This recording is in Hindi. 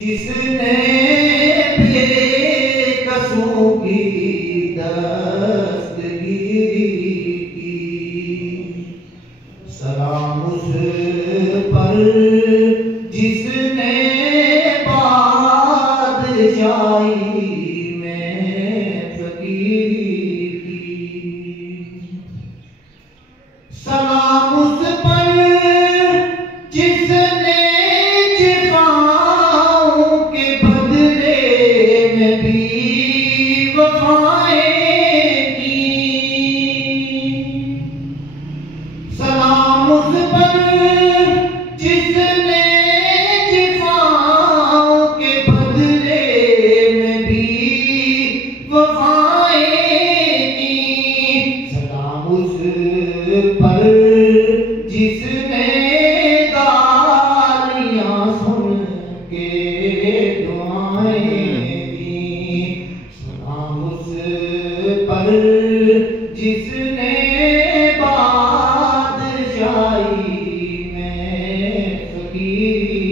जिसने बेकसों की दस्तगीरी की, सलाम उस पर जिसने बादशाही में फकीरी की। सलाम उस पर जिसने सलाम उस पर जिसने जिफाओं के बदले में भी वफाएं की। सलाम उस पर जिसने गालियां सुन के दुआएं दी। सलाम उस पर जिसने बादशाही में फकीरी